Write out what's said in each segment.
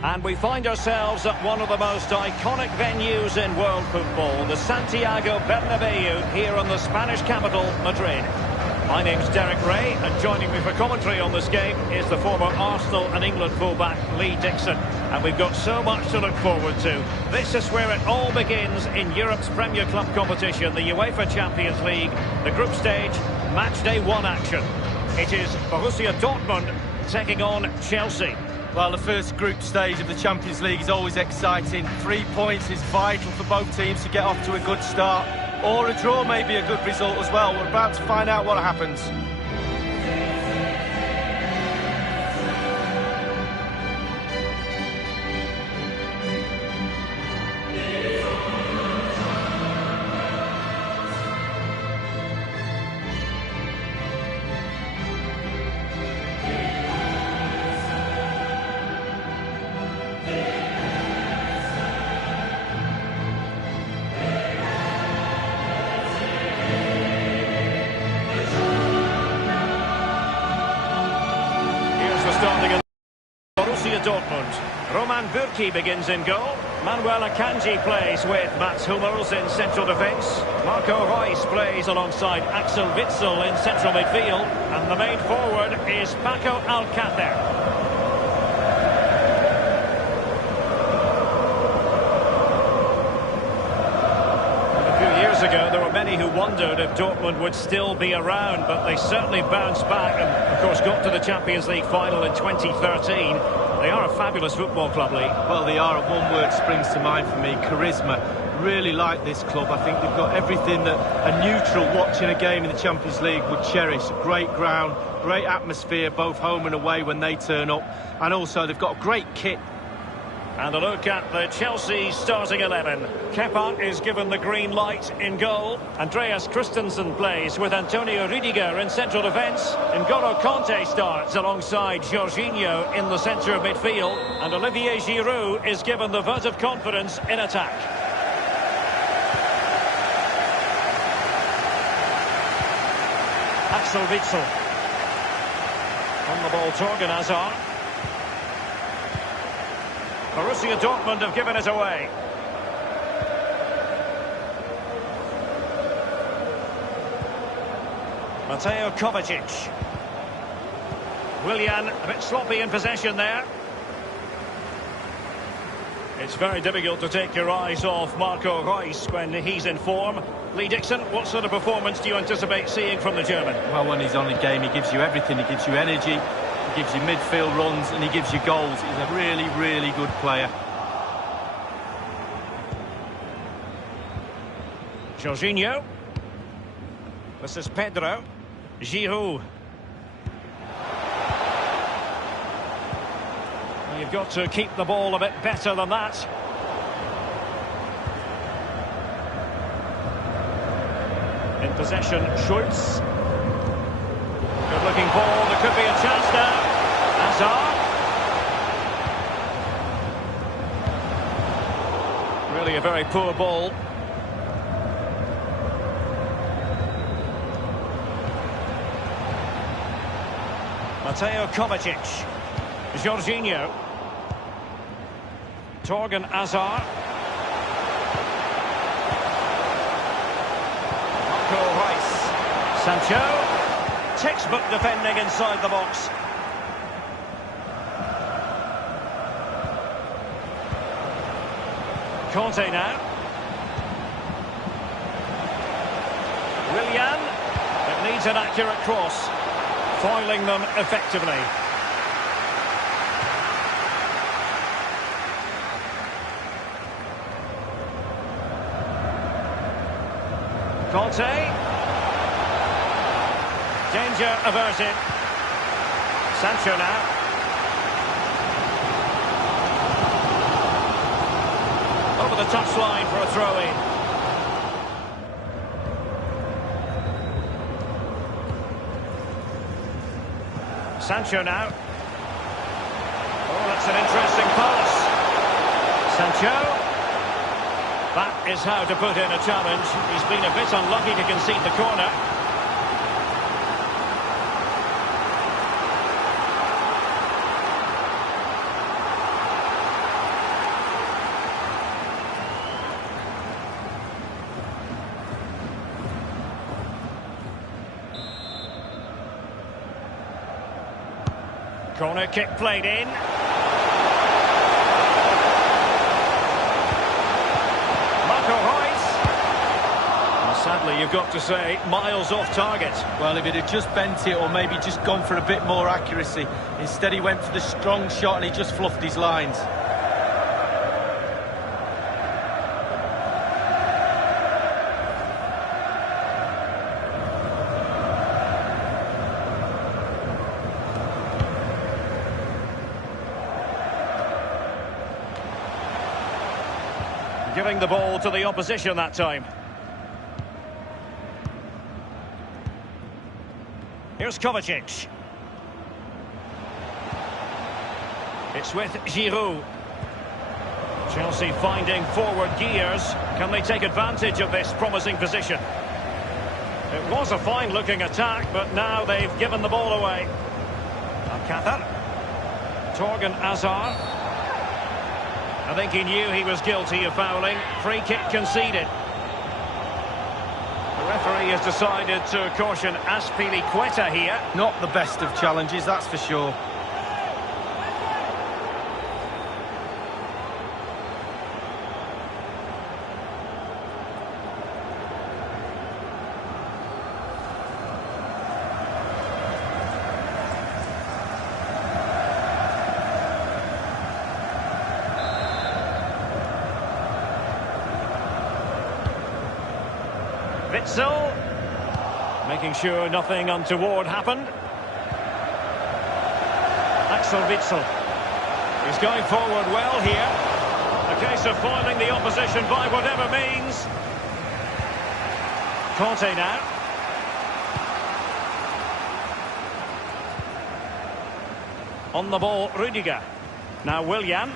And we find ourselves at one of the most iconic venues in world football, the Santiago Bernabeu, here in the Spanish capital, Madrid. My name's Derek Ray, and joining me for commentary on this game is the former Arsenal and England fullback, Lee Dixon. And we've got so much to look forward to. This is where it all begins in Europe's Premier Club competition, the UEFA Champions League, the group stage, match day 1 action. It is Boroussia taking on Chelsea. Well, the first group stage of the Champions League is always exciting. 3 points is vital for both teams to get off to a good start. Or a draw may be a good result as well. We're about to find out what happens. Roman Bürki begins in goal. Manuel Akanji plays with Mats Hummels in central defence. Marco Reus plays alongside Axel Witsel in central midfield. And the main forward is Paco Alcácer. Ago, there were many who wondered if Dortmund would still be around, but they certainly bounced back and, of course, got to the Champions League final in 2013. They are a fabulous football club, Lee. Well, they are. One word springs to mind for me, charisma. Really like this club. I think they've got everything that a neutral watching a game in the Champions League would cherish. Great ground, great atmosphere, both home and away when they turn up. And also, they've got a great kit. And a look at the Chelsea starting 11. Kepa is given the green light in goal. Andreas Christensen plays with Antonio Rüdiger in central defence. N'Golo Kanté starts alongside Jorginho in the centre of midfield. And Olivier Giroud is given the vote of confidence in attack. Axel Witsel. On the ball, Torgan Hazard. Borussia Dortmund have given it away. Mateo Kovacic. Willian, a bit sloppy in possession there. It's very difficult to take your eyes off Marco Reus when he's in form. Lee Dixon, what sort of performance do you anticipate seeing from the German? Well, when he's on the game, he gives you everything. He gives you energy, he gives you midfield runs, and he gives you goals. He's a really, really good player. Jorginho. This is Pedro. Giroud. Well, you've got to keep the ball a bit better than that. In possession, Schultz. Good looking ball. There could be a chance now. Hazard. Really a very poor ball. Mateo Kovacic. Jorginho. Torgan Hazard. Marco Reus. Sancho. Textbook defending inside the box. Kanté now. Willian. It needs an accurate cross. Foiling them effectively. Kanté. Danger averted. Sancho now. Over the touchline for a throw-in. Sancho now. Oh, that's an interesting pass. Sancho. That is how to put in a challenge. He's been a bit unlucky to concede the corner. Corner kick played in. Sadly, you've got to say, miles off target. Well, if it had just bent it or maybe just gone for a bit more accuracy. Instead, he went for the strong shot and he just fluffed his lines. Giving the ball to the opposition that time. Here's Kovacic. It's with Giroud. Chelsea finding forward gears. Can they take advantage of this promising position? It was a fine-looking attack, but now they've given the ball away. Alcácer. Torgan Hazard. I think he knew he was guilty of fouling. Free kick conceded. The referee has decided to caution Azpilicueta here. Not the best of challenges, that's for sure. Witsel, making sure nothing untoward happened. Axel Witsel. He's going forward well here. A case of foiling the opposition by whatever means. Conte now. On the ball, Rudiger. Now Willian.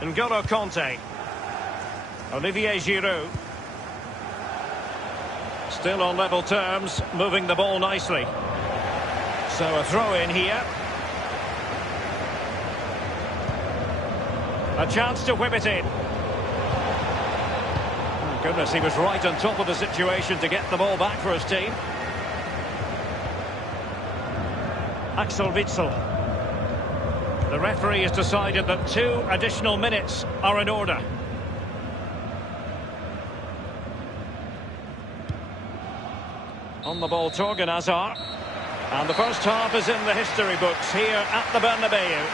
N'Golo Conte. Olivier Giroud. Still on level terms, moving the ball nicely. So a throw in here. A chance to whip it in. Oh, goodness, he was right on top of the situation to get the ball back for his team. Axel Witsel. The referee has decided that 2 additional minutes are in order. On the ball, Torgan Hazard. And the first half is in the history books here at the Bernabeu.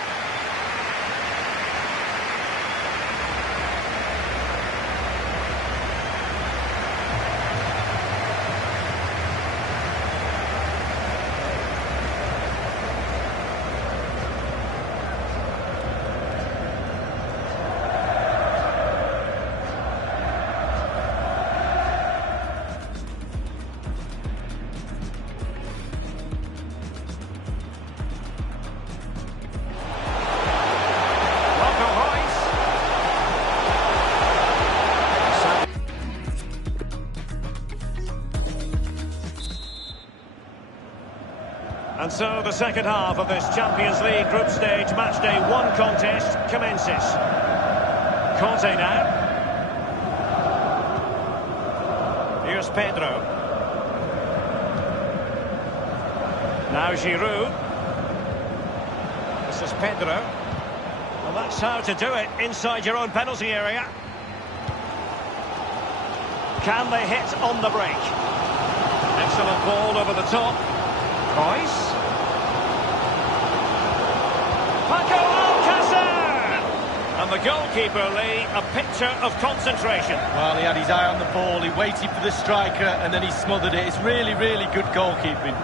And so the second half of this Champions League group stage matchday 1 contest commences. Conte now. Here's Pedro. Now Giroud. This is Pedro. Well, that's how to do it inside your own penalty area. Can they hit on the break? Excellent ball over the top. Royce. And the goalkeeper, Lee, a picture of concentration. Well, he had his eye on the ball, he waited for the striker and then he smothered it. It's really, really good goalkeeping.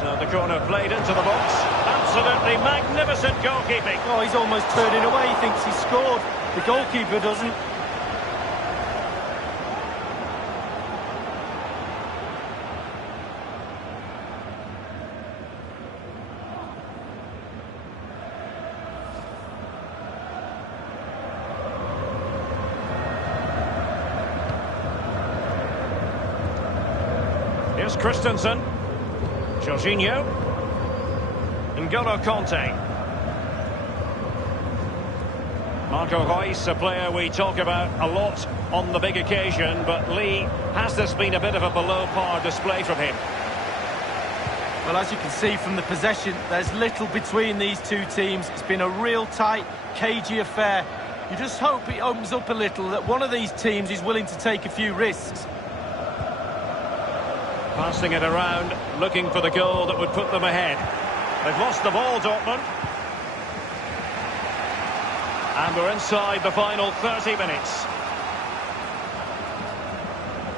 So the corner played into the box. Absolutely magnificent goalkeeping. Oh, he's almost turning away, he thinks he scored. The goalkeeper doesn't. Here's Christensen. Jorginho. N'Golo Conte. Marco Reus, a player we talk about a lot on the big occasion, but Lee, has this been a bit of a below-par display from him? Well, as you can see from the possession, there's little between these two teams. It's been a real tight, cagey affair. You just hope it opens up a little, that one of these teams is willing to take a few risks. Passing it around, looking for the goal that would put them ahead. They've lost the ball, Dortmund. And we're inside the final 30 minutes.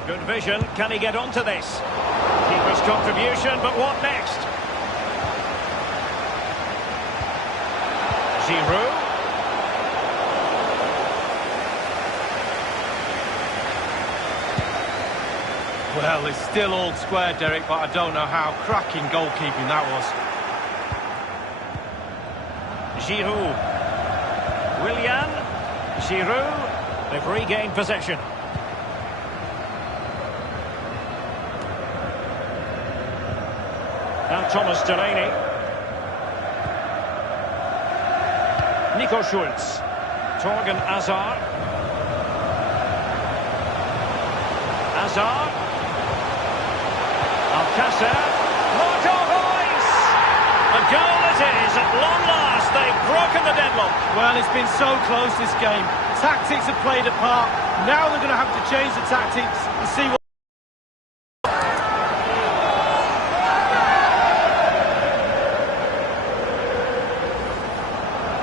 Good vision. Can he get onto this? Keeper's contribution, but what next? Giroud. Well, it's still all square, Derek, but I don't know how cracking goalkeeping that was. Giroud. Willian. Giroud. They've regained possession. Now Thomas Delaney. Nico Schultz. Torgan Hazard. Hazard. Alcácer. Marco Reus. A goal it is at long last. They've broken the deadlock. Well, it's been so close, this game. Tactics have played a part. Now they're going to have to change the tactics and see what...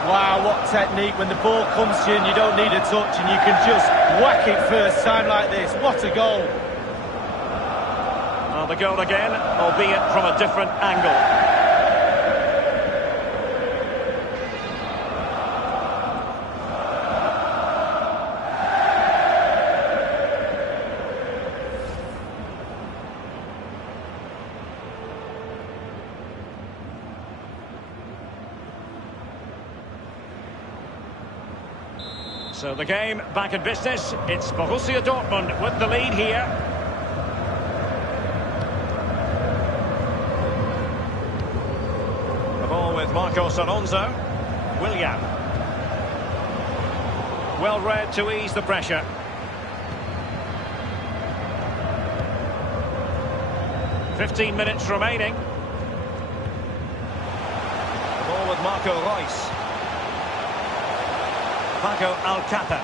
Wow, what technique. When the ball comes to you and you don't need a touch and you can just whack it first time like this. What a goal. Well, the goal again, albeit from a different angle. So the game back in business. It's Borussia Dortmund with the lead here. The ball with Marcos Alonso. Willian. Well read to ease the pressure. "15 minutes remaining. The ball with Marco Reus. Paco Alcácer.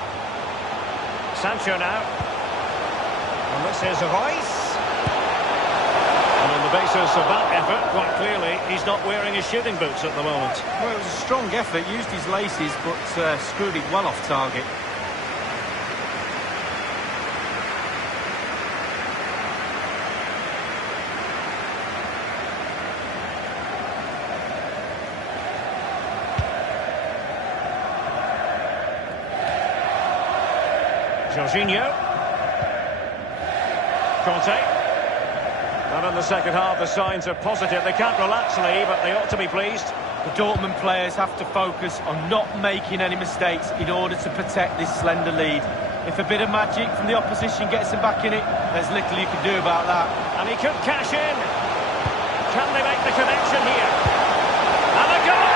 Sancho now. And this is Reus. And on the basis of that effort, quite clearly, he's not wearing his shooting boots at the moment. Well, it was a strong effort, used his laces, but screwed it well off target. Jorginho. Conte. And in the second half, the signs are positive. They can't relax, Lee, but they ought to be pleased. The Dortmund players have to focus on not making any mistakes in order to protect this slender lead. If a bit of magic from the opposition gets them back in it, there's little you can do about that. And he could cash in. Can they make the connection here? And a goal!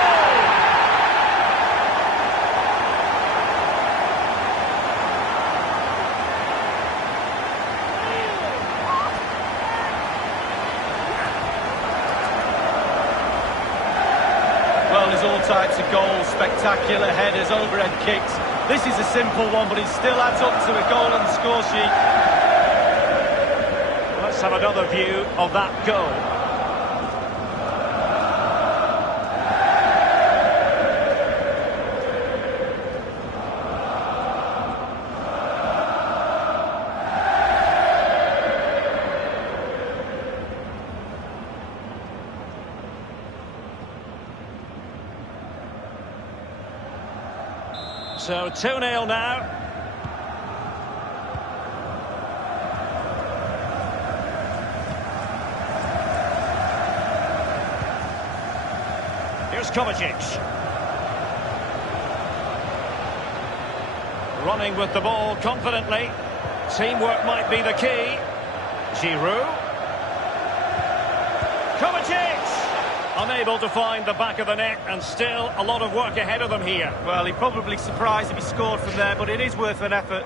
Well, there's all types of goals, spectacular headers, overhead kicks. This is a simple one, but it still adds up to a goal on the score sheet. Let's have another view of that goal. So 2-0 now. Here's Kovacic. Running with the ball confidently. Teamwork might be the key. Giroud. Kovacic! Unable to find the back of the net, and still a lot of work ahead of them here. Well, he'd probably be surprised if he scored from there, but it is worth an effort.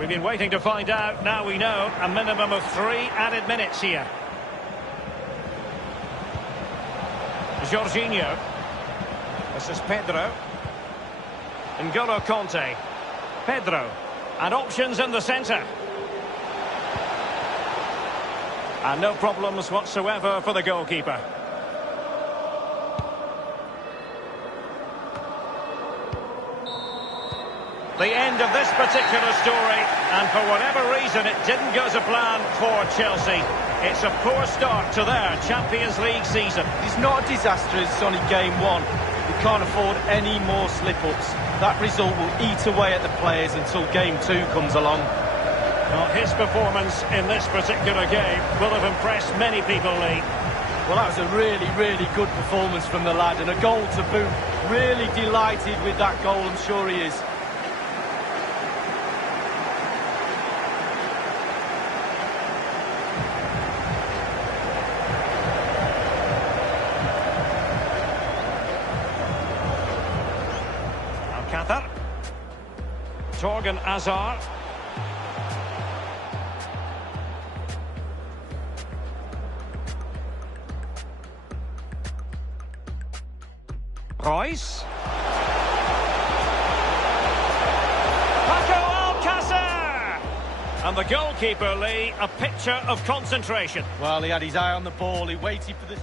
We've been waiting to find out, now we know. A minimum of 3 added minutes here. Jorginho. This is Pedro. N'Golo Conte. Pedro. And options in the centre. And no problems whatsoever for the goalkeeper. The end of this particular story, and for whatever reason it didn't go to plan for Chelsea. It's a poor start to their Champions League season. It's not a disaster, it's only game one. We can't afford any more slip-ups. That result will eat away at the players until game two comes along. Well, his performance in this particular game will have impressed many people, Lee. Well, that was a really, really good performance from the lad, and a goal to boot. Really delighted with that goal, I'm sure he is. Torgan Hazard. Royce. Paco Alcácer! And the goalkeeper, Lee, a picture of concentration. Well, he had his eye on the ball, he waited for the...